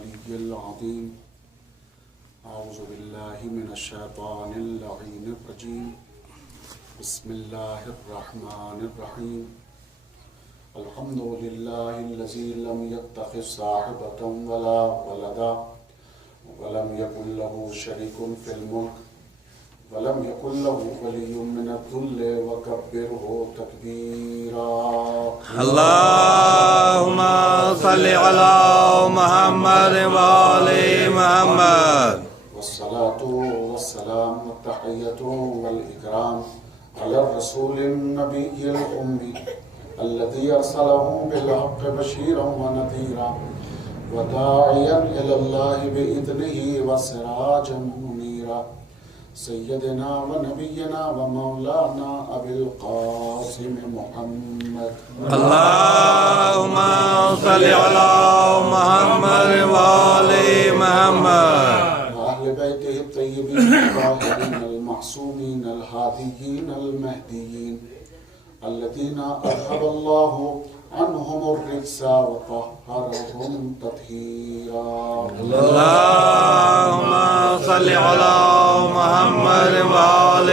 العلي العظيم أعوذ بالله من الشيطان اللعين الرجيم بسم الله الرحمن الرحيم الحمد لله الذي لم يتخذ صاحبة ولا ولدا ولم يكن له شريك في الملك ولم يكن له ولي من الذل وكبره تكبيرا اللهم صل على محمد وآل محمد والصلاة والسلام والتحية والإكرام على الرسول النبي الأمي الذي أرسله بالحق بشيرا ونذيرا وداعيا إلى الله بإذنه وسراجا منيرا سيدنا ونبينا ومولانا أبي القاسم محمد اللهم صل على محمد وآل محمد وأهل بيته الطيبين الطاهرين المعصومين الهاديين المهديين الذين أذهب الله عنهم الرجس وطهرهم تطهيرا اللهم صل على محمد وآل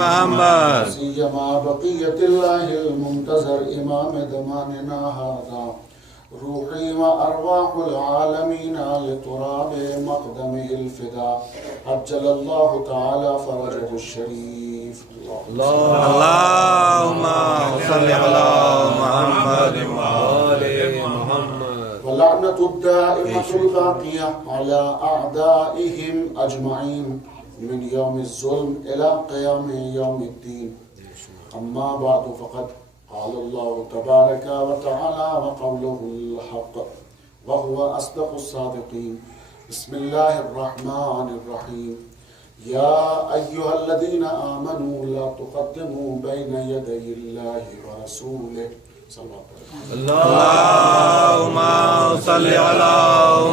محمد سيما بقية الله المنتظر إمام زماننا هذا روحي وأرواح العالمين لتراب مقدمه الفداء عجل الله تعالى فرجه الشريف اللهم صل على محمد وآل محمد ولعنة الدائمة الباقية على أعدائهم أجمعين من يوم الظلم إلى قيام يوم الدين أما بعد فقد قال الله تبارك وتعالى وقوله الحق وهو أصدق الصادقين بسم الله الرحمن الرحيم يا أيها الذين آمنوا لا تقدموا بين يدي الله ورسوله صلى الله عليه وسلم اللهم صل على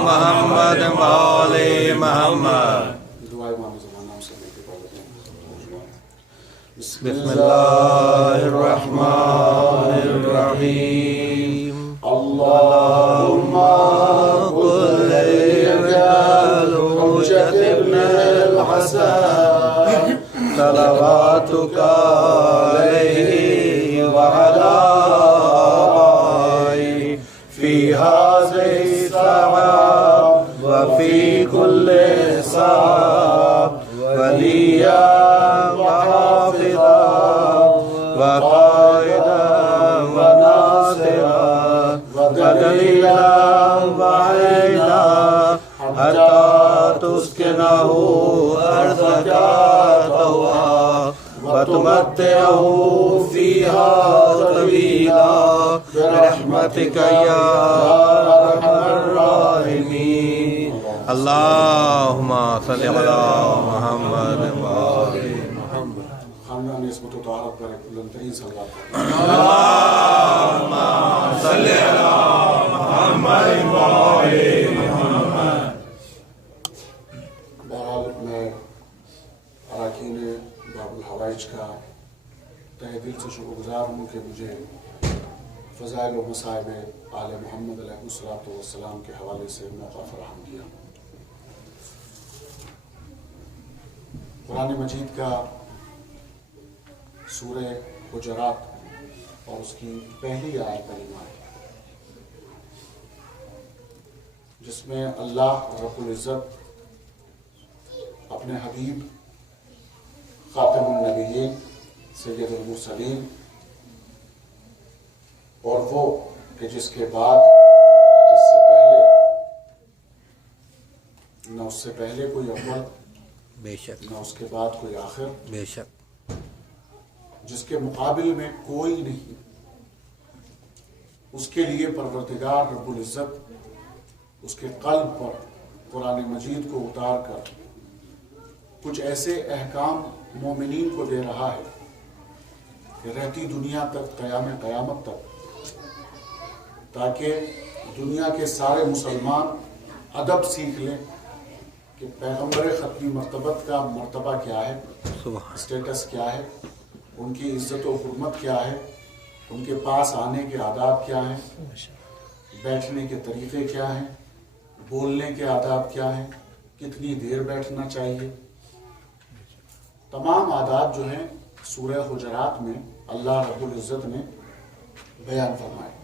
محمد وآل محمد بسم الله الرحمن الرحيم اللهم قل لرجال حجة ابن الحسن صلواتك عليه وعلى آله في هذه الساعة وفي كل ساعة وليا وحافظا وقائدا وناصرا ودليلا وعينا حتى تسكنه أرضك طوعا وتمتعه فيها طويلا برحمتك يا أرحم الراحمين اللهم صل على محمد وآل محمد خاندان نسبت و طہارت پر ایک بلندترین صلوات اللهم صل على محمد وآل محمد. بہرحال میں اراکین باب الحوائج کا تہ دل سے شکر گزار ہوں کہ مجھے فضائل و مصائب آل محمد علیہ الصلوۃ والسلام کے حوالے سے موقع فراہم کیا. قرآن مجید کا سورہ حجرات اور اس کی پہلی آیت کریمہ ہے جس میں اللہ رب العزت اپنے حبیب خاتم النبیین سید المرسلین اور وہ کہ جس کے بعد جس سے پہلے نہ اس سے پہلے کوئی اول بے شک نہ اس کے بعد کوئی آخر بے شک جس کے مقابل میں کوئی نہیں اس کے لیے پروردگار رب العزت اس کے قلب پر قرآن مجید کو اتار کر کچھ ایسے احکام مومنین کو دے رہا ہے کہ رہتی دنیا تک قیامت تک تاکہ دنیا کے سارے مسلمان ادب سیکھ لیں کہ پیغمبر ختمی مرتبت کا مرتبہ کیا ہے، اسٹیٹس کیا ہے، ان کی عزت و حرمت کیا ہے، ان کے پاس آنے کے آداب کیا ہیں، بیٹھنے کے طریقے کیا ہیں، بولنے کے آداب کیا ہیں، کتنی دیر بیٹھنا چاہیے، تمام آداب جو ہیں سورہ حجرات میں اللہ رب العزت نے بیان فرمائے۔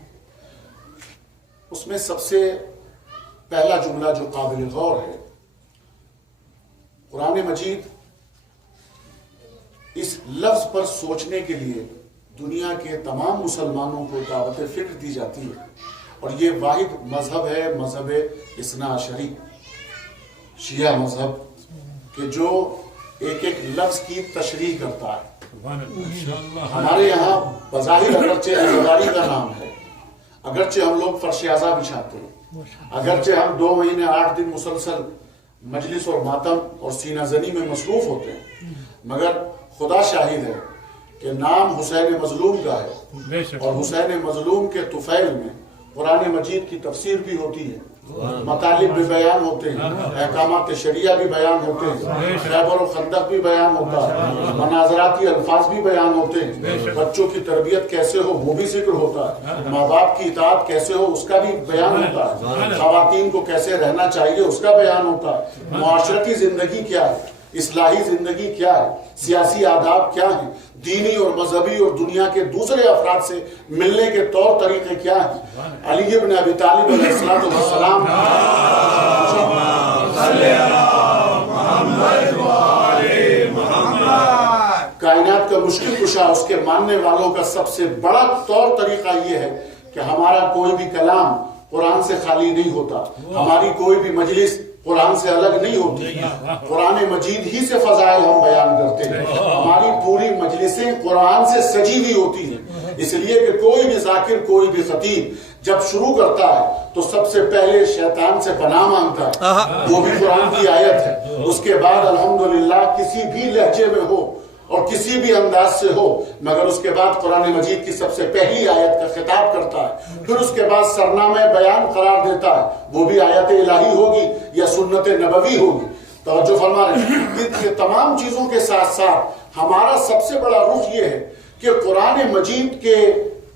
اس میں سب سے پہلا جملہ جو قابل غور ہے، قرآن مجید اس لفظ پر سوچنے کے لیے دنیا کے تمام مسلمانوں کو دعوت فکر دی جاتی ہے، اور یہ واحد مذہب ہے، مذہب اثنا عشری شیعہ مذہب، کہ جو ایک ایک لفظ کی تشریح کرتا ہے۔ ہمارے یہاں بظاہر اگرچہ عزاداری کا نام ہے، اگرچہ ہم لوگ فرش اعضا بچھاتے ہیں، اگرچہ ہم 2 مہینے 8 دن مسلسل مجلس اور ماتم اور سینہ زنی میں مصروف ہوتے ہیں، مگر خدا شاہد ہے کہ نام حسین مظلوم کا ہے، اور حسین مظلوم کے طفیل میں قرآن مجید کی تفسیر بھی ہوتی ہے، مطالب بھی بیان ہوتے ہیں، احکامات شریعہ بھی بیان ہوتے ہیں، خیبر و خندق بھی بیان ہوتا ہے، مناظراتی الفاظ بھی بیان ہوتے ہیں، بچوں کی تربیت کیسے ہو وہ بھی ذکر ہوتا ہے، ماں باپ کی اطاعت کیسے ہو اس کا بھی بیان ہوتا ہے، خواتین کو کیسے رہنا چاہیے اس کا بیان ہوتا ہے، معاشرتی زندگی کیا ہے، اصلاحی زندگی کیا ہے، سیاسی آداب کیا ہیں، دینی اور مذہبی اور دنیا کے دوسرے افراد سے ملنے کے طور طریقے کیا ہیں۔ علی بن ابی طالب علیہ السلام کائنات کا مشکل کشا، اس کے ماننے والوں کا سب سے بڑا طور طریقہ یہ ہے کہ ہمارا کوئی بھی کلام قرآن سے خالی نہیں ہوتا، ہماری کوئی بھی مجلس قرآن سے الگ نہیں ہوتی، قرآن مجید ہی سے فضائل ہم بیان کرتے ہیں، ہماری پوری مجلسیں قرآن سے سجی ہوئی ہوتی ہیں، اس لیے کہ کوئی بھی ذاکر، کوئی بھی خطیب جب شروع کرتا ہے تو سب سے پہلے شیطان سے پناہ مانگتا ہے، وہ بھی قرآن کی آیت ہے، اس کے بعد الحمدللہ کسی بھی لہجے میں ہو اور کسی بھی انداز سے ہو، مگر اس کے بعد قرآن مجید کی سب سے پہلی آیت کا خطاب کرتا ہے، پھر اس کے بعد سرنامہ بیان قرار دیتا ہے، وہ بھی آیت الہی ہوگی یا سنت نبوی ہوگی۔ توجہ فرما رہے ہیں، یہ تمام چیزوں کے ساتھ ساتھ ہمارا سب سے بڑا رخ یہ ہے کہ قرآن مجید کے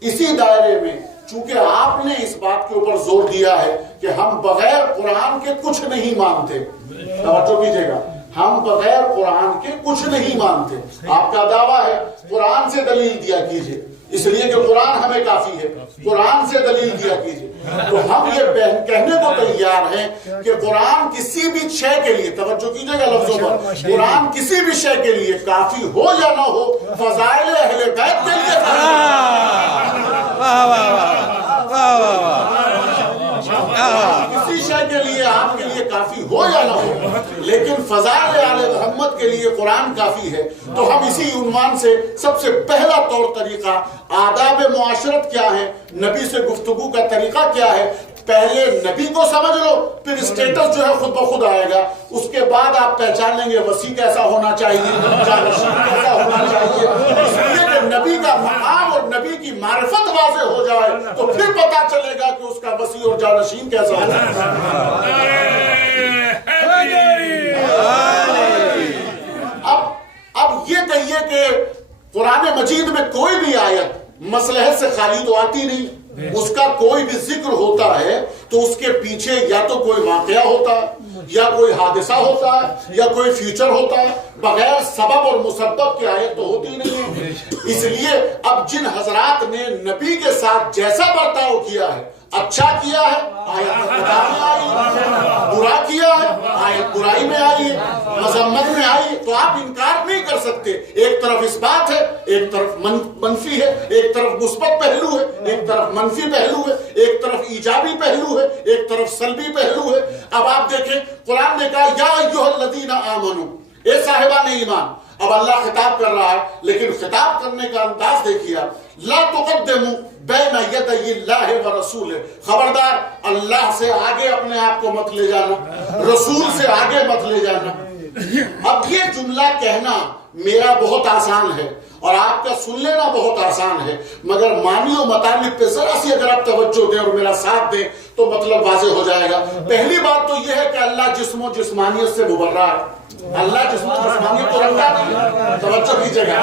اسی دائرے میں چونکہ آپ نے اس بات کے اوپر زور دیا ہے کہ ہم بغیر قرآن کے کچھ نہیں مانتے، توجہ کیجئے گا، ہم بغیر قرآن کے کچھ نہیں مانتے، آپ کا دعویٰ ہے قرآن سے دلیل دیا کیجئے، اس لیے کہ قرآن ہمیں کافی ہے، قرآن سے دلیل دیا کیجئے، تو ہم یہ کہنے کو تیار ہیں کہ قرآن کسی بھی شے کے لیے، توجہ کیجئے گا لفظوں پر، قرآن کسی بھی شے کے لیے کافی ہو یا نہ ہو، فضائل اہل بیت کے لیے کسی شے کے لیے آپ کے لیے کافی ہو یا نہ ہو، لیکن فضائل آل محمد کے لیے قرآن کافی ہے۔ تو ہم اسی عنوان سے سب سے پہلا طور طریقہ آداب معاشرت کیا ہے، نبی سے گفتگو کا طریقہ کیا ہے، پہلے نبی کو سمجھ لو، پھر اسٹیٹس جو ہے خود بخود آئے گا، اس کے بعد آپ پہچان لیں گے وسیع کیسا ہونا چاہیے، جانشین کیسا ہونا چاہیے، اس لیے کہ نبی کا مقام اور نبی کی معرفت واضح ہو جائے تو پھر پتا چلے گا کہ اس کا وسیع اور جانشین کیسا ہونا چاہیے۔ اب یہ کہیے کہ قرآن مجید میں کوئی بھی آیت مصلحت سے خالی تو آتی نہیں، اس کا کوئی بھی ذکر ہوتا ہے تو اس کے پیچھے یا تو کوئی واقعہ ہوتا ہے، یا کوئی حادثہ ہوتا ہے، یا کوئی فیوچر ہوتا ہے، بغیر سبب اور مسبب کی آیت تو ہوتی نہیں ہے۔ اس لیے اب جن حضرات نے نبی کے ساتھ جیسا برتاؤ کیا ہے، اچھا کیا ہے آیت خطاب میں آئی ہے، برا کیا ہے آیت برائی میں آئی ہے، مذمت میں آئی، تو آپ انکار نہیں کر سکتے۔ ایک طرف اس بات ہے، ایک طرف منفی ہے، ایک طرف مثبت پہلو ہے، ایک طرف منفی پہلو ہے، ایک طرف ایجابی پہلو ہے، ایک طرف سلبی پہلو ہے۔ اب آپ دیکھیں قرآن نے کہا یا ایھا الذین آمنوا، اے صاحبان ایمان، اب اللہ خطاب کر رہا ہے، لیکن خطاب کرنے کا انداز دیکھیے آپ، لا تقدموا بین یدی اللہ و رسول، خبردار اللہ سے آگے اپنے آپ کو مت لے جانا، رسول سے آگے مت لے جانا۔ اب یہ جملہ کہنا میرا بہت آسان ہے اور آپ کا سن لینا بہت آسان ہے، مگر معنی و مطالب پہ ذرا سی اگر آپ توجہ دیں اور میرا ساتھ دیں تو مطلب واضح ہو جائے گا. پہلی بات تو یہ ہے کہ اللہ جسم و جسمانیت سے مبرہ ہے. اللہ جسم و جسمانیت تو رکھتا نہیں. توجہ کیجیے گا,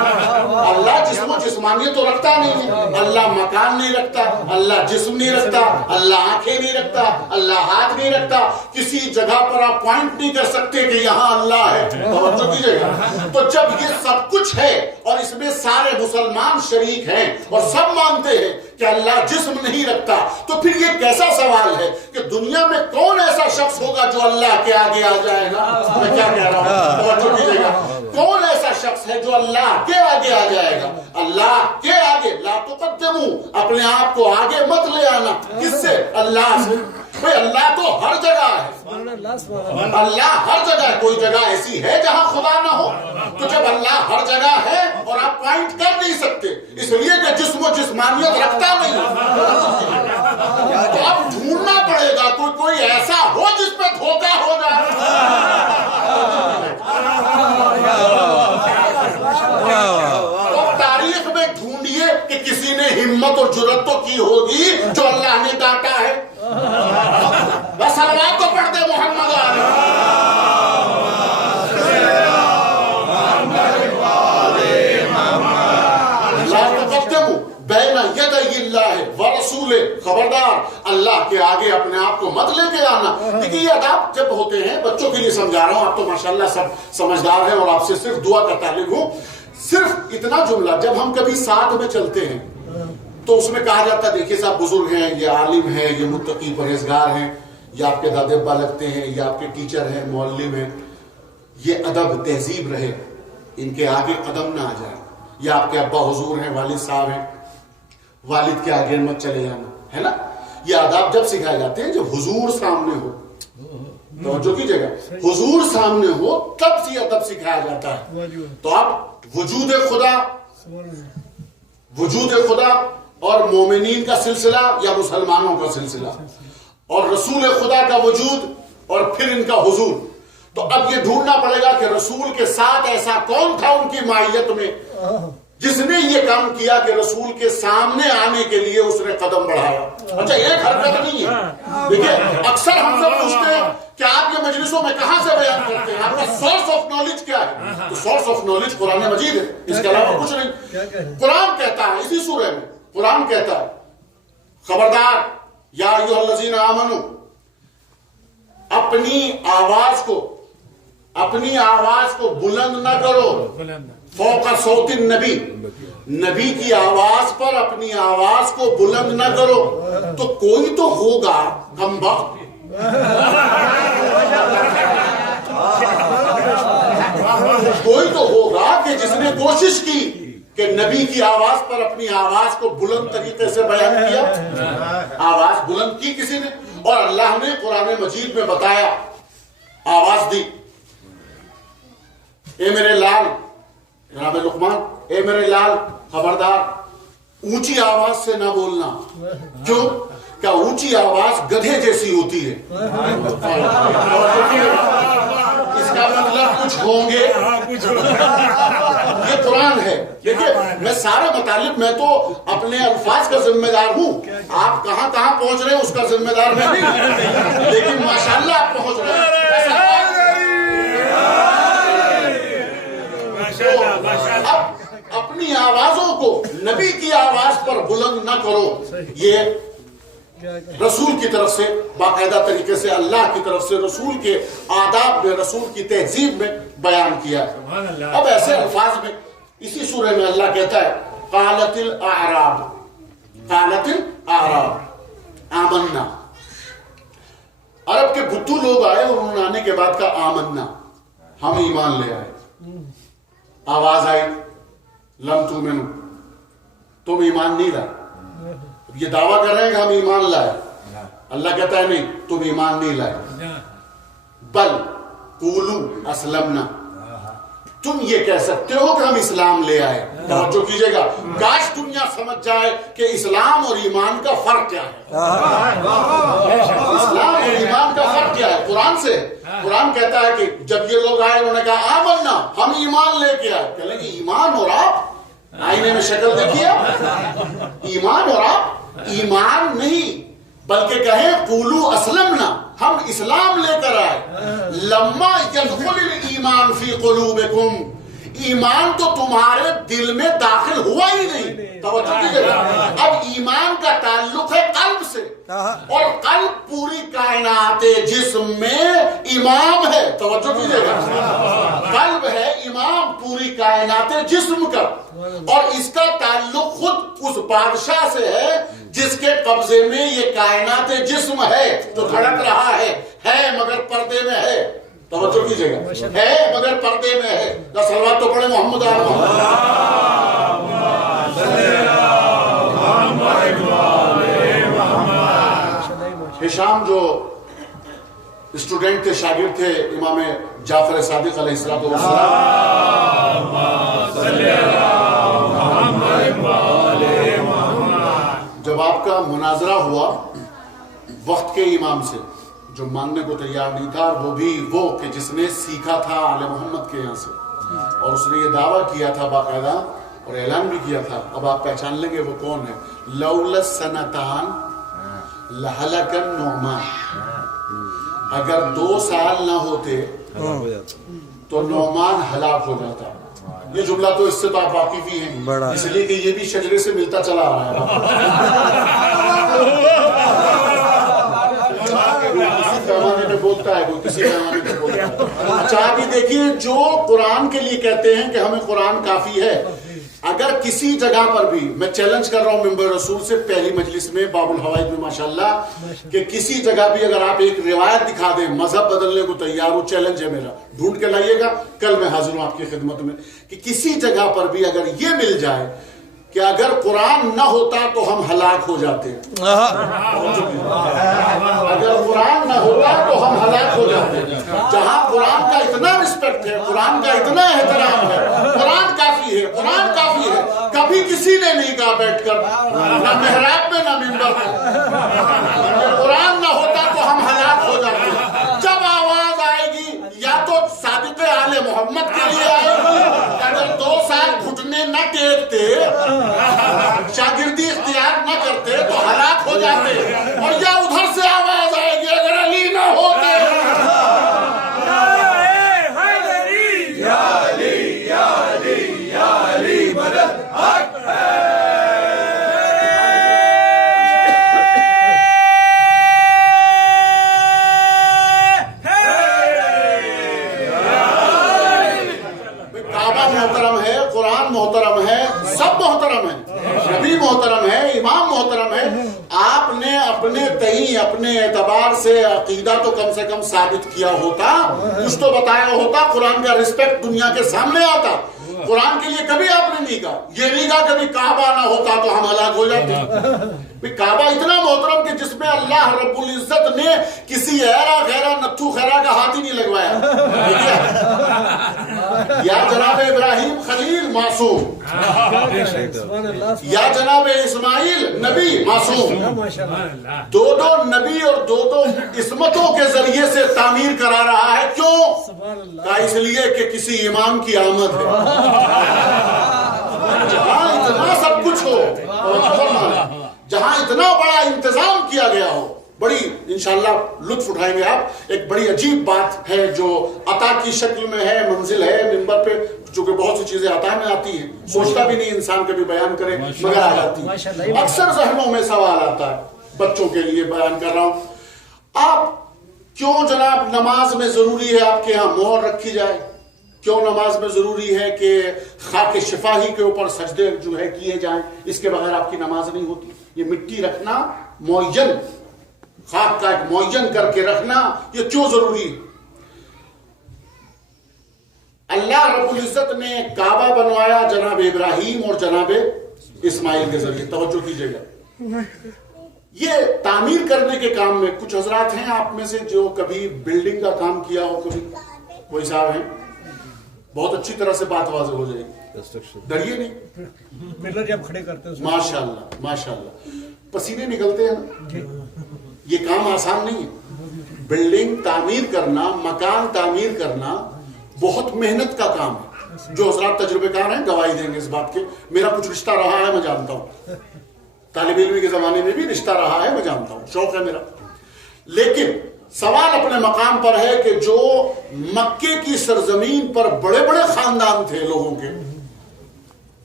اللہ جسم و جسمانیت تو رکھتا نہیں ہے. اللہ مکان نہیں رکھتا, اللہ جسم نہیں رکھتا, اللہ آنکھیں نہیں رکھتا, اللہ ہاتھ نہیں رکھتا. کسی جگہ پر آپ پوائنٹ نہیں کر سکتے کہ یہاں اللہ ہے. توجہ کیجیے گا. تو جب یہ سب کچھ ہے اور اس میں سارے مسلمان شریک ہیں اور سب مانتے ہیں کہ اللہ جسم نہیں رکھتا, تو پھر یہ کیسا سوال ہے کہ دنیا میں کون ایسا شخص ہوگا جو اللہ کے آگے آ جائے گا؟ میں کیا کہہ رہا ہوں, توجہ کیجیے گا. کون ایسا شخص ہے جو اللہ کے آگے آ جائے گا؟ اللہ کے آگے. لا تقدمو, اپنے آپ کو آگے مت لے آنا. کس سے؟ اللہ سے. بھئی اللہ تو ہر جگہ ہے. اللہ ہر جگہ ہے. کوئی جگہ ایسی ہے جہاں خدا نہ ہو؟ تو جب اللہ ہر جگہ ہے اور آپ پوائنٹ کر نہیں سکتے اس لیے کہ جسم و جسمانیت رکھتا نہیں, تو اب ڈھونڈنا پڑے گا کوئی ایسا ہو جس پہ دھوکہ ہو جائے. تو تاریخ میں ڈھونڈیے کہ کسی نے ہمت اور جرأت تو کی ہوگی جو اللہ نے ڈانٹا ہے. بس سلوات تو پڑھ دے محمد بین یدی اللہ ورسول. خبردار, اللہ کے آگے اپنے آپ کو مت لے کے آنا. دیکھیے یہ آداب جب ہوتے ہیں, بچوں کے لیے سمجھا رہا ہوں, آپ تو ماشاءاللہ سب سمجھدار ہیں اور آپ سے صرف دعا کا طالب ہوں. صرف اتنا جملہ, جب ہم کبھی ساتھ میں چلتے ہیں تو اس میں کہا جاتا ہے دیکھیے صاحب بزرگ ہیں, یہ عالم ہیں, یہ متقی پرہیزگار ہیں, یہ آپ کے دادے ابا لگتے ہیں, یہ آپ کے ٹیچر ہیں, معلم ہیں, یہ ادب تہذیب رہے, ان کے آگے قدم نہ آ جائے. یہ آپ کے ابا حضور ہیں, والد صاحب ہیں, والد کے آگے مت چلے جانا, ہے نا. یہ آداب جب سکھائے جاتے ہیں جب حضور سامنے ہو. توجہ کیجیے گا, حضور سامنے ہو تب یہ ادب سکھایا جاتا ہے. تو آپ وجود خدا اور مومنین کا سلسلہ یا مسلمانوں کا سلسلہ اور رسول خدا کا وجود اور پھر ان کا حضور. تو اب یہ ڈھونڈنا پڑے گا کہ رسول کے ساتھ ایسا کون تھا ان کی ماہیت میں جس نے یہ کام کیا کہ رسول کے سامنے آنے کے لیے اس نے قدم بڑھایا. اچھا ایک حرکت نہیں ہے. دیکھیں اکثر ہم سب پوچھتے ہیں کہ آپ یہ مجلسوں میں کہاں سے بیان کرتے ہیں, آپ کا سورس آف نالج کیا ہے؟ تو سورس آف نالج قرآن مجید ہے, اس کے علاوہ کچھ نہیں. قرآن کہتا ہے اسی سورہ میں, قرآن کہتا ہے خبردار یا ایھا الذین آمنو, اپنی آواز کو بلند نہ کرو. فوق صوت النبی, نبی کی آواز پر اپنی آواز کو بلند نہ کرو. تو کوئی تو ہوگا کمبخت, کوئی تو ہوگا کہ جس نے کوشش کی کہ نبی کی آواز پر اپنی آواز کو بلند طریقے سے بیان کیا. آواز بلند کی کسی نے, اور اللہ نے قرآن مجید میں بتایا, آواز دی. اے میرے لال, جناب لقمان, اے میرے لال خبردار اونچی آواز سے نہ بولنا. کیوں؟ کہ اونچی آواز گدھے جیسی ہوتی ہے. اس کا مطلب کچھ ہوں گے. یہ قرآن ہے. دیکھیے میں سارے مطالب, میں تو اپنے الفاظ کا ذمہ دار ہوں, آپ کہاں کہاں پہنچ رہے ہیں اس کا ذمہ دار میں نہیں, لیکن ماشاءاللہ آپ پہنچ رہے ہیں. اب اپنی آوازوں کو نبی کی آواز پر بلند نہ کرو. یہ رسول کی طرف سے باقاعدہ طریقے سے, اللہ کی طرف سے رسول کے آداب میں, رسول کی تہذیب میں بیان کیا. اب ایسے الفاظ میں اسی سورہ میں اللہ کہتا ہے قالت الاعراب, قالت الاعراب آمنا. عرب کے بدھو لوگ آئے اور انہوں نے آنے کے بعد کہا آمنا, ہم ایمان لے آئے. آواز آئی لم تؤمنوا, تم ایمان نہیں لائے. یہ دعویٰ کر رہے ہیں کہ ہم ایمان لائے. اللہ کہتا ہے نہیں, تم ایمان نہیں لائے. بل قولوا اسلمنا, تم یہ کہہ سکتے ہو کہ ہم اسلام لے آئے. توجہ کیجئے گا, کاش دنیا سمجھ جائے کہ اسلام اور ایمان کا فرق کیا ہے. اسلام اور ایمان کا فرق کیا ہے قرآن سے. قرآن کہتا ہے کہ جب یہ لوگ آئے انہوں نے کہا آمنا, ہم ایمان لے کے آئے. کہہ لیں کہ ایمان اور آپ, آئینے میں شکل دیکھیے, ایمان اور آپ, ایمان نہیں, بلکہ کہیں قولو اسلمنا، ہم اسلام لے کر آئے. لما یدخل الایمان فی قلوبکم، ایمان تو تمہارے دل میں داخل ہوا ہی نہیں. توجہ کیجئے گا، اب ایمان کا تعلق ہے قلب سے، اور قلب پوری کائنات جسم میں امام ہے. توجہ کیجئے گا، قلب ہے امام پوری کائنات جسم کا، اور اس کا تعلق خود اس بادشاہ سے ہے جس کے قبضے میں یہ کائنات جسم ہے جو دھڑک رہا ہے مگر پردے میں ہے. توجہ کیجئے گا، ہے مگر پردے میں ہے. صلوات تو پڑھے محمد ہشام جو اسٹوڈنٹ تھے، شاگرد تھے امام جعفر صادق علیہ السلام، جب آپ کا مناظرہ ہوا وقت کے امام سے جو ماننے کو تیار نہیں تھا، وہ بھی وہ کہ جس نے سیکھا تھا آل محمد کے یہاں سے، اور اس نے یہ دعویٰ کیا تھا باقاعدہ اور اعلان بھی کیا تھا. اب آپ پہچان لیں گے وہ کون ہے. لولا السنتان لہلک النعمان، اگر 2 سال نہ ہوتے تو نعمان ہلاک ہو جاتا. یہ جملہ تو اس سے تو آپ واقف ہی ہیں، اس لیے کہ یہ بھی شجرے سے ملتا چلا آ رہا ہے. کسی پیمانے پہ بولتا ہے، کوئی کسی پیمانے پہ بولتا ہے. چاہ بھی دیکھیے، جو قرآن کے لیے کہتے ہیں کہ ہمیں قرآن کافی ہے، اگر کسی جگہ پر بھی، میں چیلنج کر رہا ہوں ممبر رسول سے پہلی مجلس میں باب الحوائج میں ماشاءاللہ، کہ کسی جگہ بھی اگر آپ ایک روایت دکھا دیں مذہب بدلنے کو تیار ہو، چیلنج ہے میرا، ڈھونڈ کے لائیے گا، کل میں حاضر ہوں آپ کی خدمت میں، کہ کسی جگہ پر بھی اگر یہ مل جائے کہ اگر قرآن نہ ہوتا تو ہم ہلاک ہو جاتے، اگر قرآن نہ ہوتا تو ہم ہلاک ہو جاتے. جہاں قرآن کا اتنا رسپیکٹ ہے، قرآن کا اتنا احترام ہے، قرآن کافی ہے، قرآن کافی ہے، کبھی کسی نے نہیں کہا بیٹھ کر، نہ محراب میں نہ منبر پہ، اگر قرآن نہ ہوتا تو ہم ہلاک ہو جاتے. جب آواز آئے گی یا تو صادق آل محمد کے لیے آئے گی، اگر 2 سال گھٹنے نہ ٹیکتے، شاگردی اختیار نہ کرتے تو ہلاک ہو جاتے، اور یا ادھر سے آواز آئے گی اگر علی نہ ہوتے. یا علی یا علی یا علی مدد حق ہے. کعبہ محترم ہے، قرآن محترم ہے، سب محترم ہے، نبی محترم ہے، امام محترم ہے. آپ نے اپنے تئیں اپنے اعتبار سے عقیدہ تو کم سے کم ثابت کیا ہوتا، کچھ تو بتایا ہوتا، قرآن کا رسپیکٹ دنیا کے سامنے آتا. قرآن کے لیے کبھی آپ نے نہیں کہا، یہ نہیں کہا کبھی کعبہ نہ ہوتا تو ہم ہلاک ہو جاتے. کعبہ اتنا محترم کہ جس میں اللہ رب العزت نے کسی ایرا غیرہ نتھو خیرہ کا ہاتھ ہی نہیں لگوایا. یا جناب ابراہیم خلیل معصوم، یا جناب اسماعیل نبی معصوم، 2 نبی اور 2 عصمتوں کے ذریعے سے تعمیر کرا رہا ہے. کیوں؟ کہا اس لیے کہ کسی امام کی آمد ہے. جہاں اتنا سب کچھ ہو، جہاں اتنا بڑا انتظام کیا گیا ہو، بڑی انشاءاللہ لطف اٹھائیں گے آپ. ایک بڑی عجیب بات ہے جو عطا کی شکل میں ہے، منزل ہے ممبر پہ، جو کہ بہت سی چیزیں عطا میں آتی ہیں، سوچتا بھی نہیں انسان کبھی بیان کرے مگر آ جاتی ہیں. اکثر ذہنوں میں سوال آتا ہے، بچوں کے لیے بیان کر رہا ہوں، آپ کیوں جناب نماز میں ضروری ہے آپ کے ہاں مہر رکھی جائے؟ کیوں نماز میں ضروری ہے کہ خاک شفاہی کے اوپر سجدے جو ہے کیے جائیں؟ اس کے بغیر آپ کی نماز نہیں ہوتی. یہ مٹی رکھنا معین، خاک کا ایک معین کر کے رکھنا، یہ کیوں ضروری ہے؟ اللہ رب العزت نے کعبہ بنوایا جناب ابراہیم اور جناب اسماعیل کے ذریعے. توجہ کیجئے گا، یہ تعمیر کرنے کے کام میں کچھ حضرات ہیں آپ میں سے جو کبھی بلڈنگ کا کام کیا ہو، کبھی کوئی صاحب ہیں، بہت اچھی طرح سے بات واضح ہو جائے گی، ڈریے نہیں. پلر جب کھڑے کرتے ہیں ماشاءاللہ ماشاءاللہ، پسینے نکلتے ہیں نا، یہ کام آسان نہیں ہے. بلڈنگ تعمیر کرنا، مکان تعمیر کرنا بہت محنت کا کام ہے. جو حضرات تجربے کار ہیں گواہی دیں گے اس بات کے، میرا کچھ رشتہ رہا ہے، میں جانتا ہوں. طالب علمی کے زمانے میں بھی رشتہ رہا ہے، میں جانتا ہوں، شوق ہے میرا. لیکن سوال اپنے مقام پر ہے کہ جو مکے کی سرزمین پر بڑے بڑے خاندان تھے لوگوں کے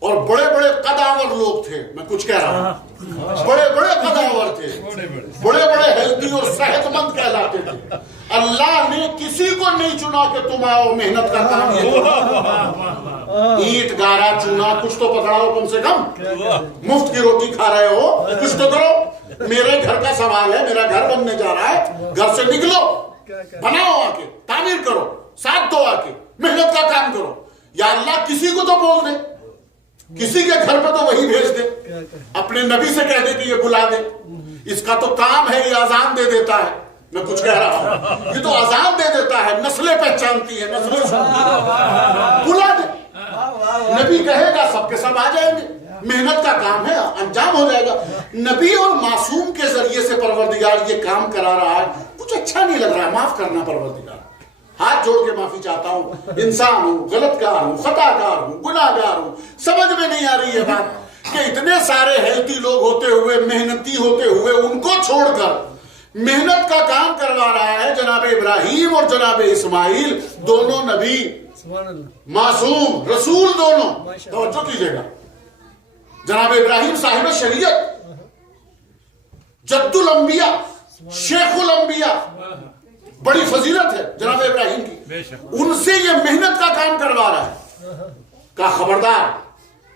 اور بڑے بڑے قداور لوگ تھے، میں کچھ کہہ رہا ہوں، بڑے بڑے قداور تھے، بڑے بڑے ہیلتھی اور صحت مند کہلاتے تھے، اللہ نے کسی کو نہیں چنا کہ تم آؤ محنت کا کام یہ کرو. اینٹ گارا چونا کچھ تو پکڑاؤ، کم سے کم مفت کی روٹی کھا رہے ہو، کچھ تو کرو. میرے گھر کا سوال ہے، میرا گھر بننے جا رہا ہے، گھر سے نکلو، بناؤ آ کے، تعمیر کرو، ساتھ دو آ کے، محنت کا کام کرو. یا اللہ کسی کو تو بول دے، کسی کے گھر پہ تو وہی بھیج دے، اپنے نبی سے کہہ دے کہ یہ بلا دے. اس کا تو کام ہے، یہ اذان دے دیتا ہے، میں کچھ کہہ رہا ہوں، یہ تو اذان دے دیتا ہے، نسلیں پہچانتی ہے، نسلیں بلا دے. نبی کہے گا سب کے سب آ جائیں گے، محنت کا کام ہے، انجام ہو جائے گا. نبی اور معصوم کے ذریعے سے پروردگار یہ کام کرا رہا ہے، کچھ اچھا نہیں لگ رہا ہے، معاف کرنا پروردگار، ہاتھ جوڑ کے معافی چاہتا ہوں، انسان ہوں، غلط کار ہوں، خطا کار ہوں، گناہ گار ہوں. سمجھ میں نہیں آ رہی ہے بات کہ اتنے سارے ہیلتھی لوگ ہوتے ہوئے، محنتی ہوتے ہوئے، ان کو چھوڑ کر محنت کا کام کروا رہا ہے. جناب ابراہیم اور جناب اسماعیل دونوں نبی، معصوم، رسول دونوں. توجہ کیجئے گا، جناب ابراہیم صاحب شریعت، جد الانبیاء، شیخ الانبیاء، بڑی فضیلت ہے جناب ابراہیم کی. ان سے یہ محنت کا کام کروا رہا ہے. کا خبردار،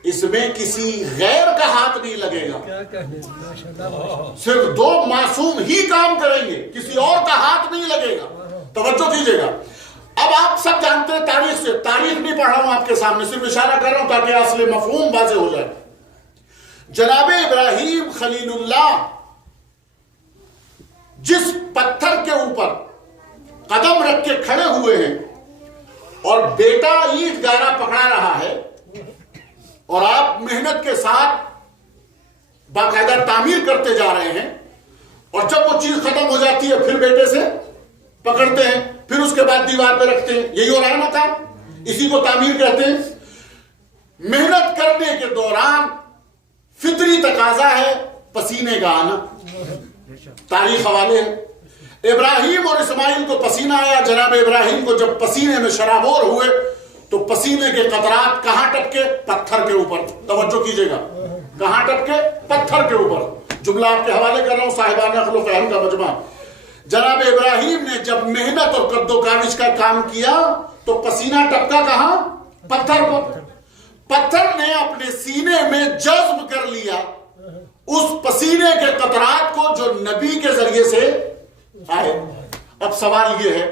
اس میں کسی غیر کا ہاتھ نہیں لگے گا، صرف دو معصوم ہی کام کریں گے، کسی اور کا ہاتھ نہیں لگے گا. توجہ کیجئے گا. اب آپ سب جانتے ہیں تاریخ سے، تاریخ نہیں پڑھ رہا ہوں آپ کے سامنے، صرف اشارہ کر رہا ہوں تاکہ اصل مفہوم واضح ہو جائے. جناب ابراہیم خلیل اللہ جس پتھر کے اوپر قدم رکھ کے کھڑے ہوئے ہیں اور بیٹا اینٹ گارا پکڑا رہا ہے، اور آپ محنت کے ساتھ باقاعدہ تعمیر کرتے جا رہے ہیں، اور جب وہ چیز ختم ہو جاتی ہے پھر بیٹے سے پکڑتے ہیں، پھر اس کے بعد دیوار پہ رکھتے ہیں. یہی ہو رہا ہے نا کام، اسی کو تعمیر کہتے ہیں. محنت کرنے کے دوران فطری تقاضا ہے پسینے کا آنا. تاریخ حوالے ہیں، ابراہیم اور اسماعیل کو پسینہ آیا. جناب ابراہیم کو جب پسینے میں شرابور ہوئے تو پسینے کے قطرات کہاں ٹپکے؟ پتھر کے اوپر. توجہ کیجئے گا، کہاں ٹپکے؟ پتھر کے اوپر. جملہ آپ کے حوالے کر رہا ہوں، صاحبان عقل و فہم کا مجمع. جناب ابراہیم نے جب محنت اور قد و کاوش کا کام کیا تو پسینہ ٹپکا کہاں؟ پتھر پر. پتھر نے اپنے سینے میں جذب کر لیا اس پسینے کے قطرات کو جو نبی کے ذریعے سے آئے. اب سوال یہ ہے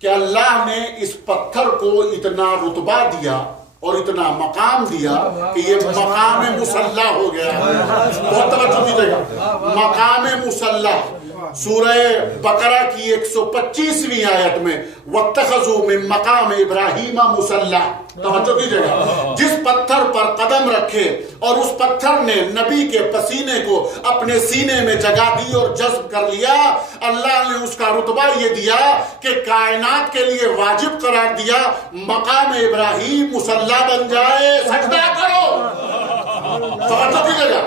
کہ اللہ نے اس پتھر کو اتنا رتبہ دیا اور اتنا مقام دیا کہ یہ مقام مصلی ہو گیا. بہت توجہ دیجیے گا، مقام مصلی. سورہ بقرہ کی 125ویں آیت میں وَاتَّخَذُوا مِن مَقَامِ إِبْرَاهِيمَ مُصَلًّى. توجہ کیجئے گا، جس پتھر پر قدم رکھے اور اس پتھر نے نبی کے پسینے کو اپنے سینے میں جگہ دی اور جذب کر لیا، اللہ نے اس کا رتبہ یہ دیا کہ کائنات کے لیے واجب قرار دیا مقام ابراہیم مصلی بن جائے. سجدہ کرو. توجہ کیجئے گا،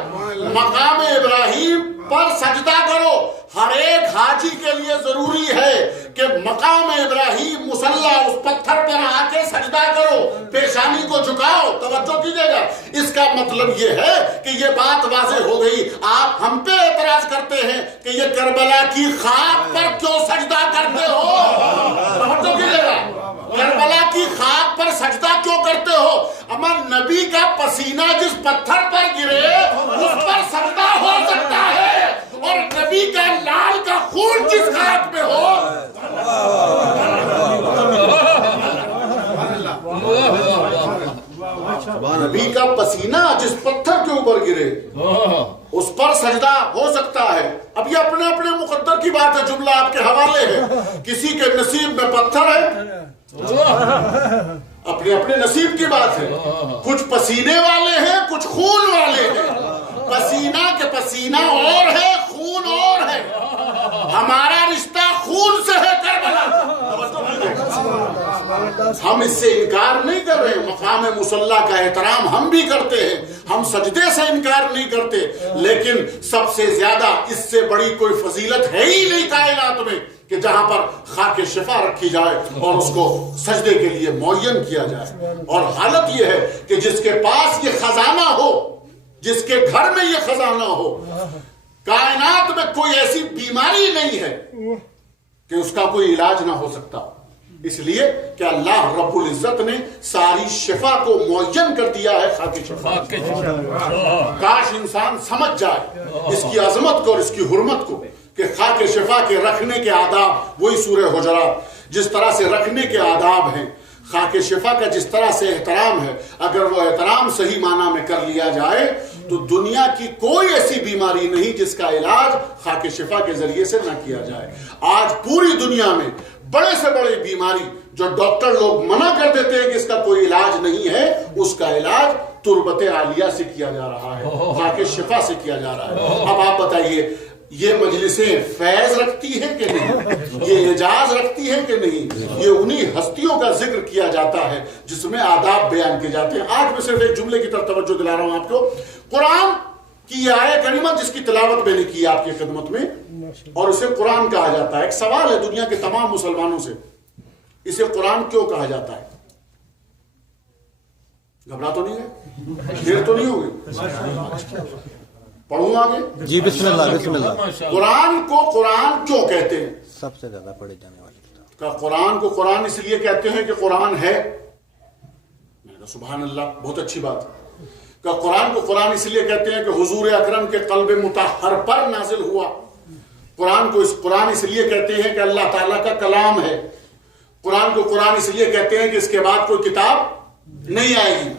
مقام ابراہیم پر سجدہ کرو. ہر ایک حاجی کے لیے ضروری ہے کہ مقام ابراہیم مصلی اس پتھر پر آ کے سجدہ کرو، پیشانی کو جھکاؤ. توجہ کیجئے گا، اس کا مطلب یہ ہے کہ یہ بات واضح ہو گئی. آپ ہم پہ اعتراض کرتے ہیں کہ یہ کربلا کی خاک پر کیوں سجدہ کرتے ہو. توجہ کیجئے گا، کربلا کی خاک پر سجدہ کیوں کرتے ہو؟ اما نبی کا پسینہ جس پتھر پر گرے اس پر سجدہ ہو سکتا ہے، اور نبی کا لال کا خون جس خاک پہ ہو. نبی کا پسینہ جس پتھر کے اوپر گرے اس پر سجدہ ہو سکتا ہے. اب یہ اپنے اپنے مقدر کی بات ہے، جملہ آپ کے حوالے ہے. کسی کے نصیب میں پتھر ہے، اپنے اپنے نصیب کی بات ہے. کچھ پسینے والے ہیں، کچھ خون والے ہیں. پسینہ کے پسینہ اور ہے، خون اور ہے. ہمارا رشتہ خون سے ہے کربلا. ہم اس سے انکار نہیں کر رہے ہیں، مقام مصلی کا احترام ہم بھی کرتے ہیں، ہم سجدے سے انکار نہیں کرتے، لیکن سب سے زیادہ اس سے بڑی کوئی فضیلت ہے ہی نہیں کائنات میں کہ جہاں پر خاک شفا رکھی جائے اور اس کو سجدے کے لیے معین کیا جائے۔ اور حالت یہ ہے کہ جس کے پاس یہ خزانہ ہو، جس کے گھر میں یہ خزانہ ہو، کائنات میں کوئی ایسی بیماری نہیں ہے کہ اس کا کوئی علاج نہ ہو سکتا، اس لیے کہ اللہ رب العزت نے ساری شفا کو معین کر دیا ہے خاک شفا۔ کاش انسان سمجھ جائے اس کی عظمت کو اور اس کی حرمت کو کہ خاک شفا کے رکھنے کے آداب، وہی سورہ حجرات جس طرح سے رکھنے کے آداب ہیں، خاک شفا کا جس طرح سے احترام ہے، اگر وہ احترام صحیح معنی میں کر لیا جائے تو دنیا کی کوئی ایسی بیماری نہیں جس کا علاج خاک شفا کے ذریعے سے نہ کیا جائے۔ آج پوری دنیا میں بڑے سے بڑے بیماری جو ڈاکٹر لوگ منع کر دیتے ہیں کہ اس کا کوئی علاج نہیں ہے، اس کا علاج تربت عالیہ سے کیا جا رہا ہے، خاک شفا سے کیا جا رہا ہے۔ اب آپ بتائیے یہ مجلسیں فیض رکھتی ہیں کہ نہیں؟ یہ اعجاز رکھتی ہیں کہ نہیں؟ یہ انہی ہستیوں کا ذکر کیا جاتا ہے جس میں آداب بیان کیے جاتے ہیں۔ آج میں صرف ایک جملے کی طرف توجہ دلا رہا ہوں آپ کو۔ قرآن کی یہ آیت کریمہ جس کی تلاوت میں نے کی آپ کی خدمت میں، اور اسے قرآن کہا جاتا ہے۔ ایک سوال ہے دنیا کے تمام مسلمانوں سے، اسے قرآن کیوں کہا جاتا ہے؟ گھبرا تو نہیں ہے؟ دیر تو نہیں ہوگی؟ پڑھوں آگے؟ جی بسم اللہ بسم اللہ۔ قرآن کو قرآن کیوں کہتے ہیں؟ سب سے زیادہ پڑھے جانے والی کتاب۔ کہ قرآن کو قرآن اس لیے کہتے ہیں کہ قرآن ہے، میں نے کہا سبحان اللہ، بہت اچھی بات ہے۔ کہ قرآن کو قرآن اس لیے کہتے ہیں کہ حضور اکرم کے قلب مطہر پر نازل ہوا۔ قرآن اس لیے کہتے ہیں کہ اللہ تعالیٰ کا کلام ہے۔ قرآن کو قرآن اس لیے کہتے ہیں کہ اس کے بعد کوئی کتاب نہیں آئے گی۔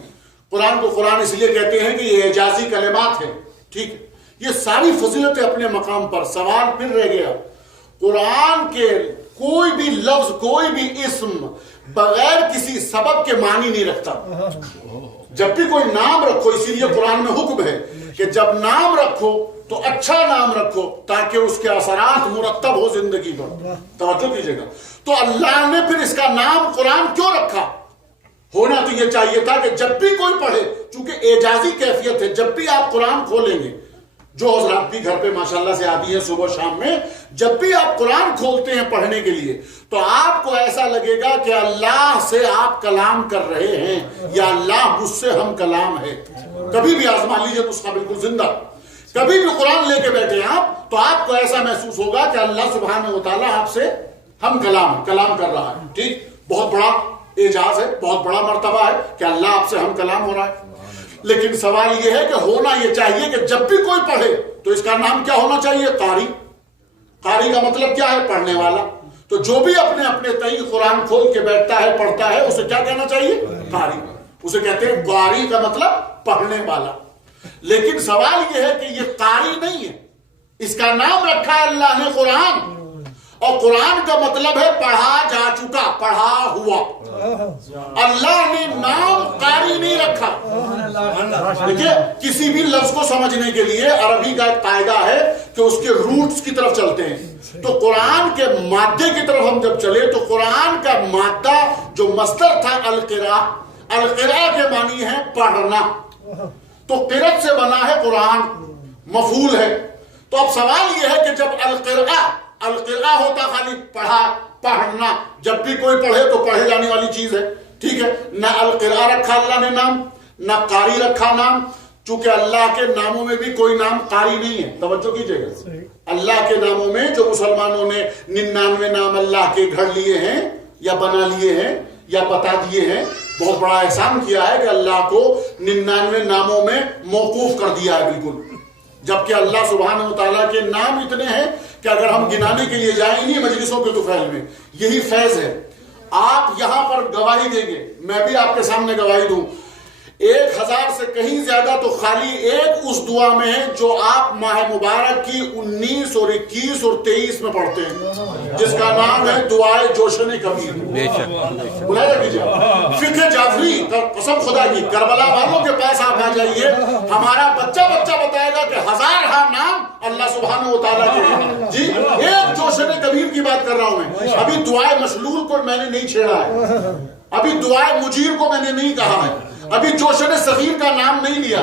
قرآن کو قرآن اس لیے کہتے ہیں کہ یہ اعجازی کلمات ہے۔ ٹھیک ہے، یہ ساری فضیلتیں اپنے مقام پر۔ سوال پھر رہ گیا، قرآن کے کوئی بھی لفظ، کوئی بھی اسم بغیر کسی سبب کے معنی نہیں رکھتا۔ جب بھی کوئی نام رکھو، اسی لیے قرآن میں حکم ہے کہ جب نام رکھو تو اچھا نام رکھو تاکہ اس کے اثرات مرتب ہو زندگی پر۔ توجہ کیجیے گا، تو اللہ نے پھر اس کا نام قرآن کیوں رکھا؟ ہونا تو یہ چاہیے تھا کہ جب بھی کوئی پڑھے، چونکہ اعجازی کیفیت ہے، جب بھی آپ قرآن کھولیں گے، جو حضرات بھی گھر پہ ماشاءاللہ سے آتی ہے صبح شام میں، جب بھی آپ قرآن کھولتے ہیں پڑھنے کے لیے تو آپ کو ایسا لگے گا کہ اللہ سے آپ کلام کر رہے ہیں یا اللہ مجھ سے ہم کلام ہے۔ کبھی بھی آزما لیجیے نسخہ بالکل زندہ، کبھی بھی قرآن لے کے بیٹھے آپ تو آپ کو ایسا محسوس ہوگا کہ اللہ سبحانہ و تعالیٰ آپ سے ہم کلام کر رہا ہے۔ ٹھیک، بہت بڑا اعجاز ہے، بہت بڑا مرتبہ ہے کہ اللہ آپ سے ہم کلام ہو رہا ہے۔ لیکن سوال یہ ہے کہ ہونا یہ چاہیے کہ جب بھی کوئی پڑھے تو اس کا نام کیا ہونا چاہیے؟ قاری۔ قاری کا مطلب کیا ہے؟ پڑھنے والا۔ تو جو بھی اپنے اپنے تئیں قرآن کھول کے بیٹھتا ہے، پڑھتا ہے، اسے کیا کہنا چاہیے؟ قاری۔ اسے کہتے ہیں قاری کا مطلب پڑھنے والا۔ لیکن سوال یہ ہے کہ یہ قاری نہیں ہے، اس کا نام رکھا ہے اللہ نے قرآن، اور قرآن کا مطلب ہے پڑھا جا چکا، پڑھا ہوا۔ اللہ نے نام قاری نہیں رکھا۔ دیکھیے، کسی بھی لفظ کو سمجھنے کے لیے عربی کا ایک قاعدہ ہے کہ اس کے روٹس کی طرف چلتے ہیں۔ تو قرآن کے مادے کی طرف ہم جب چلے تو قرآن کا مادہ جو مصدر تھا القراء، القراء کے معنی ہے پڑھنا، تو قرأت سے بنا ہے قرآن، مفعول ہے۔ تو اب سوال یہ ہے کہ جب القراء ہوتا خالی پڑھنا، جب بھی کوئی پڑھے تو پڑھے جانے والی چیز ہے، ٹھیک ہے، نہ القراء رکھا اللہ نے نام، نہ قاری رکھا نام، چونکہ اللہ کے ناموں میں بھی کوئی نام قاری نہیں ہے۔ توجہ کیجئے گا، اللہ کے ناموں میں جو مسلمانوں نے 99 نام اللہ کے گھڑ لیے ہیں یا بنا لیے ہیں یا بتا دیے ہیں، بہت بڑا احسان کیا ہے کہ اللہ کو 99 ناموں میں موقوف کر دیا ہے بالکل، جبکہ اللہ سبحانہ و تعالیٰ کے نام اتنے ہیں کہ اگر ہم گنانے کے لیے جائیں انہی مجلسوں کے طفیل میں، یہی فیض ہے۔ آپ یہاں پر گواہی دیں گے، میں بھی آپ کے سامنے گواہی دوں، 1000 سے کہیں زیادہ تو خالی ایک اس دعا میں ہے جو آپ ماہ مبارک کی 19 اور 21 اور 23 میں پڑھتے ہیں، جس کا نام ہے دعائے جوشن کبیر۔ بلایا کیجیے فقہ جعفری، قسم خدا کی، کربلا والوں کے پاس آپ آ جائیے، ہمارا بچہ بتائے گا کہ 1000 نام اللہ سبحانہ و تعالیٰ کے۔ جی ایک جوشن کبیر کی بات کر رہا ہوں میں، ابھی دعائے مشلول کو میں نے نہیں چھیڑا ہے، ابھی دعائے مجیر کو میں نے نہیں کہا ہے، ابھی جوشن صغیر کا نام نہیں لیا۔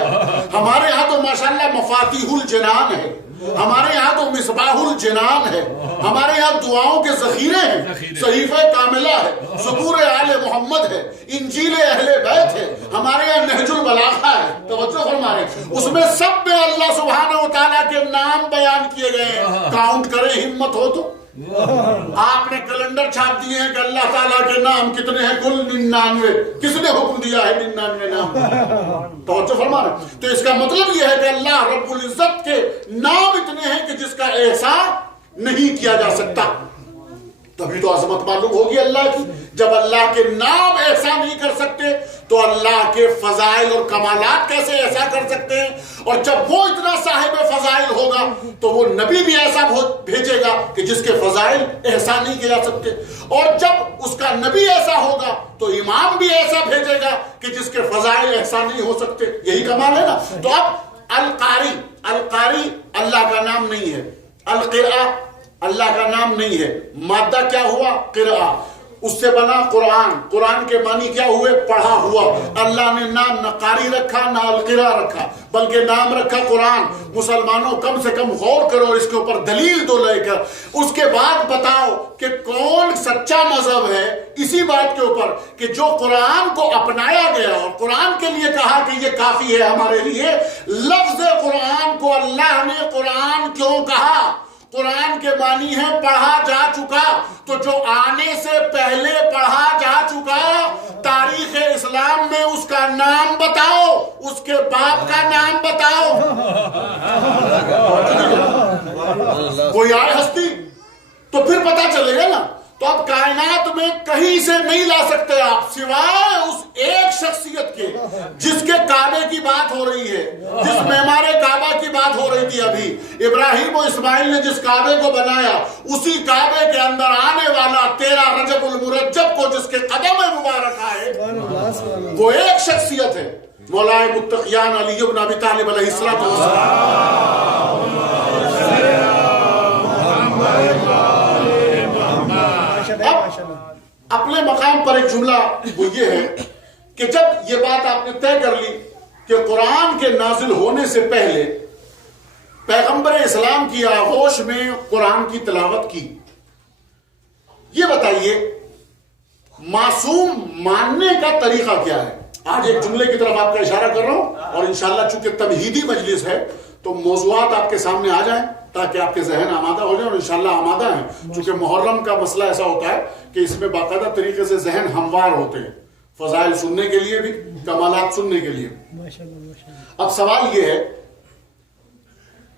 ہمارے ہاں تو ماشاءاللہ مفاتیح الجنان ہے، ہمارے یہاں تو مصباح الجنان ہے، ہمارے یہاں دعاؤں کے ذخیرے ہیں، صحیفہ کاملہ ہے، زبور آل محمد ہے، انجیل اہل بیت ہے، ہمارے یہاں نہج البلاغہ ہے، توجہ فرمائیں، اس میں سب میں اللہ سبحانہ و تعالیٰ کے نام بیان کیے گئے ہیں۔ کاؤنٹ کریں ہمت ہو تو۔ آپ نے کیلنڈر چھاپ دیے ہیں کہ اللہ تعالیٰ کے نام کتنے ہیں، کل 99۔ کس نے حکم دیا ہے 99 نام؟ توجہ فرما رہے۔ تو اس کا مطلب یہ ہے کہ اللہ رب العزت کے نام اتنے ہیں کہ جس کا احصاء نہیں کیا جا سکتا۔ تبھی تو عظمت معلوم ہوگی اللہ کی۔ جب اللہ کے نام احصاء نہیں کر سکتے تو اللہ کے فضائل اور کمالات کیسے احصاء کر سکتے ہیں؟ اور جب وہ اتنا صاحب فضائل ہوگا تو وہ نبی بھی ایسا بھیجے گا کہ جس کے فضائل احصاء نہیں کیے جا سکتے، اور جب اس کا نبی ایسا ہوگا تو امام بھی ایسا بھیجے گا کہ جس کے فضائل احصاء نہیں ہو سکتے۔ یہی کمال ہے نا۔ تو اب القاری اللہ کا نام نہیں ہے، القراء اللہ کا نام نہیں ہے، مادہ کیا ہوا؟ قراء، اس سے بنا قرآن۔ قرآن کے معنی کیا ہوئے؟ پڑھا ہوا۔ اللہ نے نام نہ قاری رکھا نہ القراء رکھا، بلکہ نام رکھا قرآن۔ مسلمانوں کم سے کم غور کرو اس کے اوپر، دلیل دو لے کر، اس کے بعد بتاؤ کہ کون سچا مذہب ہے اسی بات کے اوپر کہ جو قرآن کو اپنایا گیا اور قرآن کے لیے کہا کہ یہ کافی ہے ہمارے لیے۔ لفظ قرآن کو اللہ نے قرآن کیوں کہا؟ قرآن کے معنی ہے پڑھا جا چکا، تو جو آنے سے پہلے پڑھا جا چکا تاریخ اسلام میں اس کا نام بتاؤ، اس کے باپ کا نام بتاؤ۔ کوئی آئے ہستی تو پھر پتا چلے گا نا۔ تو اب کائنات میں کہیں سے نہیں لا سکتے آپ سوائے اس ایک شخصیت کے جس کے کعبے کی بات ہو رہی ہے، جس معمار کعبہ کی بات ہو رہی تھی ابھی۔ ابراہیم و اسماعیل نے جس کعبے کو بنایا، اسی کعبے کے اندر آنے والا 13 رجب المرجب کو جس کے قدم مبارک آئے، وہ ایک شخصیت ہے، مولا متقیان علی بن ابی طالب علیہ السلام۔ اپنے مقام پر ایک جملہ وہ یہ ہے کہ جب یہ بات آپ نے طے کر لی کہ قرآن کے نازل ہونے سے پہلے پیغمبر اسلام کی آغوش میں قرآن کی تلاوت کی، یہ بتائیے معصوم ماننے کا طریقہ کیا ہے؟ آج ایک جملے کی طرف آپ کا اشارہ کر رہا ہوں، اور انشاءاللہ چونکہ تمہیدی مجلس ہے تو موضوعات آپ کے سامنے آ جائیں تاکہ آپ کے ذہن آمادہ ہو جائیں، اور انشاءاللہ آمادہ ہیں۔ چونکہ محرم کا مسئلہ ایسا ہوتا ہے کہ اس میں باقاعدہ طریقے سے ذہن ہموار ہوتے ہیں، فضائل سننے کے لیے بھی، کمالات سننے کے لیے۔ اب سوال یہ ہے،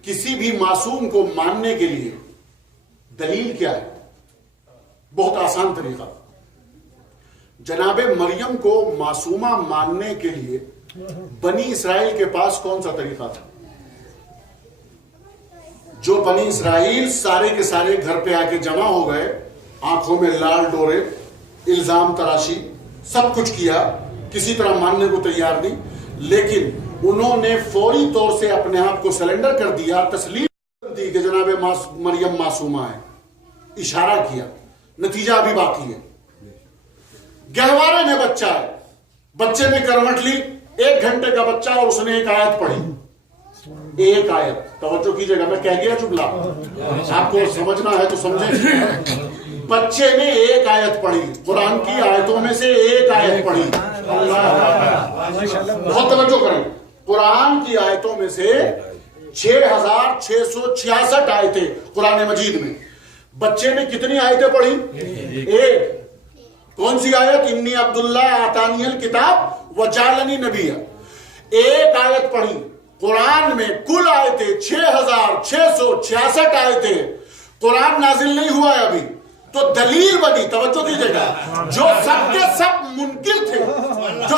کسی بھی معصوم کو ماننے کے لیے دلیل کیا ہے؟ بہت آسان طریقہ۔ جناب مریم کو معصومہ ماننے کے لیے بنی اسرائیل کے پاس کون سا طریقہ تھا؟ جو بنی اسرائیل سارے کے سارے گھر پہ آ کے جمع ہو گئے، آنکھوں میں لال ڈورے، الزام تراشی، سب کچھ کیا، کسی طرح ماننے کو تیار نہیں، لیکن انہوں نے فوری طور سے اپنے آپ کو سلنڈر کر دیا، تسلیم دی کہ جناب مریم معصومہ ہے، اشارہ کیا۔ نتیجہ ابھی باقی ہے۔ گہوارے میں بچہ ہے، بچے نے کروٹ لی، 1 گھنٹے کا بچہ، اور اس نے ایک آیت پڑھی، ایک آیت۔ توجہ کیجئے گا، میں کہہ گیا جملہ، آپ کو سمجھنا ہے تو سمجھیں۔ بچے نے ایک آیت پڑھی، قرآن کی آیتوں میں سے ایک آیت پڑھی۔ بہت توجہ کریں، قرآن کی آیتوں میں سے 6666 آیتیں قرآن مجید میں، بچے نے کتنی آیتیں پڑھی؟ ایک۔ کون سی آیت؟ انی عبداللہ آتانی الکتاب وجعلنی نبیہ۔ ایک آیت پڑھی۔ قرآن میں کل آیتیں 6666 آیتیں، قرآن نازل نہیں ہوا ہے ابھی، تو دلیل بنی، توجہ کیجئے گا، جو سب کے سب منکر تھے، جو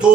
2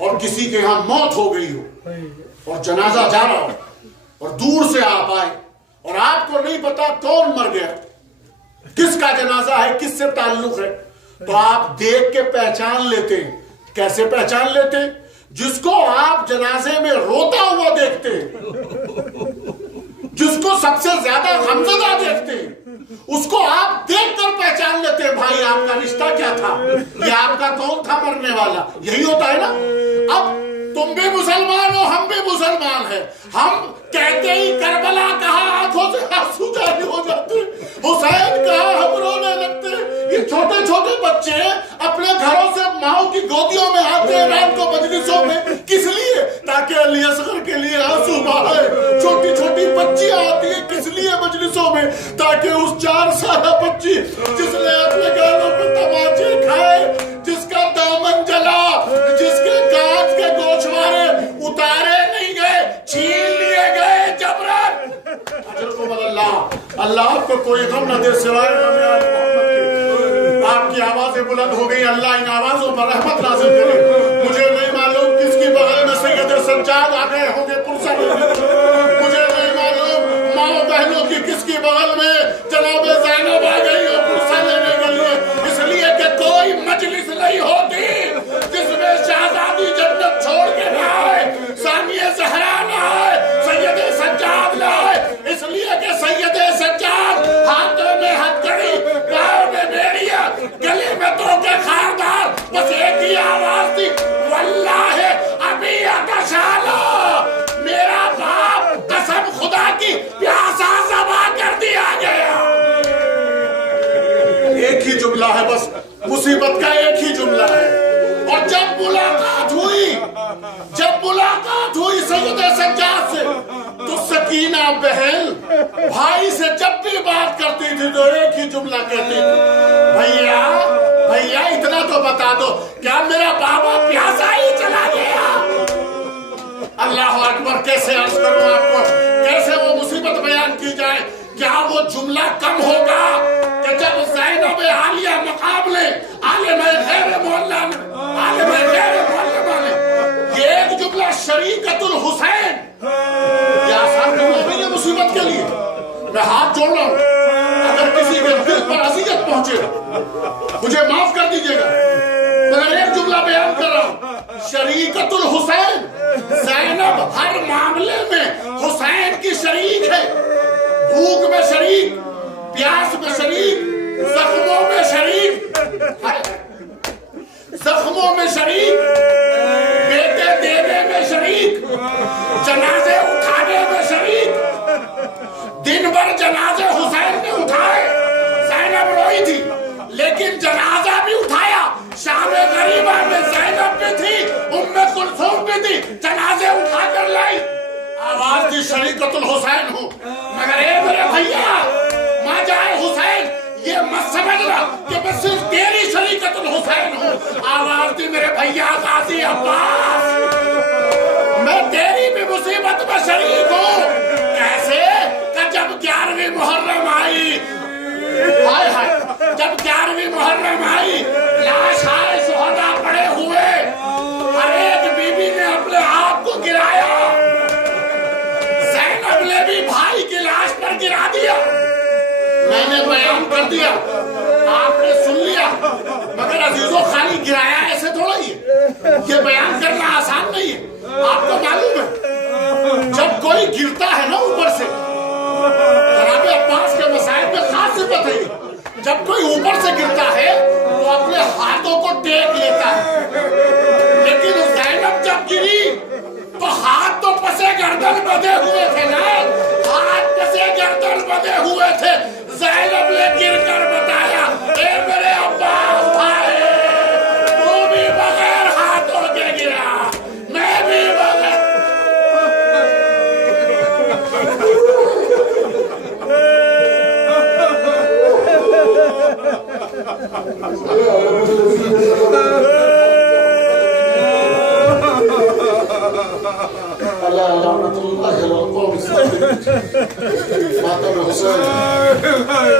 اور کسی کے یہاں موت ہو گئی ہو اور جنازہ جا رہا ہو اور دور سے آپ آئے اور آپ کو نہیں پتا کون مر گیا، کس کا جنازہ ہے، کس سے تعلق ہے، تو آپ دیکھ کے پہچان لیتے ہیں۔ کیسے پہچان لیتے؟ جس کو آپ جنازے میں روتا ہوا دیکھتے ہیں، جس کو سب سے زیادہ غمزدہ دیکھتے ہیں، اس کو آپ دیکھ کر پہچان لیتے ہیں بھائی آپ کا رشتہ کیا تھا، یہ آپ کا کون تھا مرنے والا۔ یہی ہوتا ہے نا۔ اب تم بھی مسلمان ہو، ہم بھی مسلمان ہیں، ہم کہتے ہی کربلا کہا آنکھوں سے آنسو جاری ہو جاتے، حسین کہا ہم رونے لگتے۔ یہ چھوٹے چھوٹے بچے اپنے گھروں سے ماؤں کی گودیوں میں آتے ہیں رات کو مجلسوں میں، کس لیے؟ تاکہ علی اصغر کے لیے آنسو بہائے۔ چھوٹی چھوٹی بچیاں آتی ہیں کس لیے مجلسوں میں؟ تاکہ اس 4 سالہ بچی جس نے اپنے گالوں پہ تماچے کھائے، جس کا دامن جلا، جس کے کانچ کے گوشوارے اتارے نہیں گئے، چھین لیے گئے جبرن، اجر کو بل اللہ آپ کو کوئی غم نہ دے سوائے غم آل محمد کے۔ آپ کی آوازیں بلند ہو گئی، اللہ ان آوازوں پر رحمت نازل کرے۔ مجھے نہیں معلوم کس کی بغل میں سید سجاد آ گئے ہوں گے پرسہ لینے، مجھے نہیں معلوم ماں بہنوں کی کس کی بغل میں جناب زینب آ گئی ہو پرسہ لینے کے لیے، اس لیے کہ کوئی مجلس نہیں ہوتی جس میں شہزادی جنت چھوڑ کے نہ آئے، ثانیہ زہرا نہ آئے، سید سجاد نہ آئے، اس لیے کہ سید سجاد ہاتھوں میں ہتھکڑی، پاؤں میں بیڑیا، گلے میں تو کے خاردار، بس ایک ہی آواز تھی، واللہ ابھی اتشالا، میرا باپ قسم خدا کی پیاسا ذبح کر دیا گیا۔ ایک ہی جملہ ہے بس، مصیبت کا ایک ہی جملہ ہے۔ اور جب ملاقات ہوئی سید سجاد سے، تو سکینہ بہن بھائی سے جب بھی بات کرتی تھی تو ایک ہی جملہ کہتی تھی، بھیا اتنا تو بتا دو، کیا میرا بابا پیاسا ہی چلا گیا؟ اللہ اکبر، کیسے عرض کروں آپ کو، کیسے وہ مصیبت بیان کی جائے؟ کیا وہ جملہ کم ہوگا کہ جب زینب عالیہ مقابلے عالم غیر معلم یہ ایک جملہ شریکت الحسین، یہ آسان جملہ نہیں ہے مصیبت کے لیے۔ میں ہاتھ جوڑ رہا ہوں، اگر کسی کے دل پر اذیت پہنچے مجھے معاف کر دیجیے گا، میں ایک جملہ بیان کر رہا ہوں، شریکت الحسین۔ زینب ہر معاملے میں حسین کی شریک ہے، بھوک میں شریک، پیاس میں شریک، زخموں میں شریک، بیٹے دینے میں شریک، جنازے اٹھانے میں شریک۔ دن بھر جنازے حسین نے اٹھائے، زینب روئی تھی لیکن جنازہ بھی اٹھایا۔ شام غریبہ میں زینب بھی تھی، کلثوم بھی تھی، جنازے اٹھا کر لائی۔ آواز دی شریکت الحسین ہوں، مگر اے میرے بھیا ماں جائے حسین، یہ مت سمجھنا کہ میں صرف تیری شریکت الحسین ہوں۔ آواز دی میرے بھیا غازی عباس، میں تیری بھی مصیبت میں شریک ہوں۔ کیسے کہ جب 11ویں محرم آئی، جب 11ویں محرم آئی، لاشائے شہداء پڑے ہوئے، ہر ایک بیوی نے اپنے آپ کو گرایا، زینب نے بھی بھائی کی لاش پر گرا دیا۔ میں نے بیان کر دیا، آپ نے سن لیا، مگر عزیزوں خالی گرایا ایسے تھوڑا ہی ہے، یہ بیان کرنا آسان نہیں ہے۔ آپ کو معلوم ہے جب کوئی گرتا ہے نا اوپر سے، جناب عباس کے مسائل میں خاص صفت ہے، جب کوئی اوپر سے گرتا ہے تو اپنے ہاتھوں کو ٹیک لیتا ہے، لیکن زینب جب گری تو ہاتھ تو پسے گردن بدے ہوئے تھے نا، ہاتھ پسے گردن بدے ہوئے تھے۔ زینب نے گر کر بتایا، اے میرے عباس بھائی، تو بھی بغیر ہاتھوں کے گرا، میں بھی بغیر۔ اللہ لعنت اللہ علی القوم الظالمین۔ ماتم حسین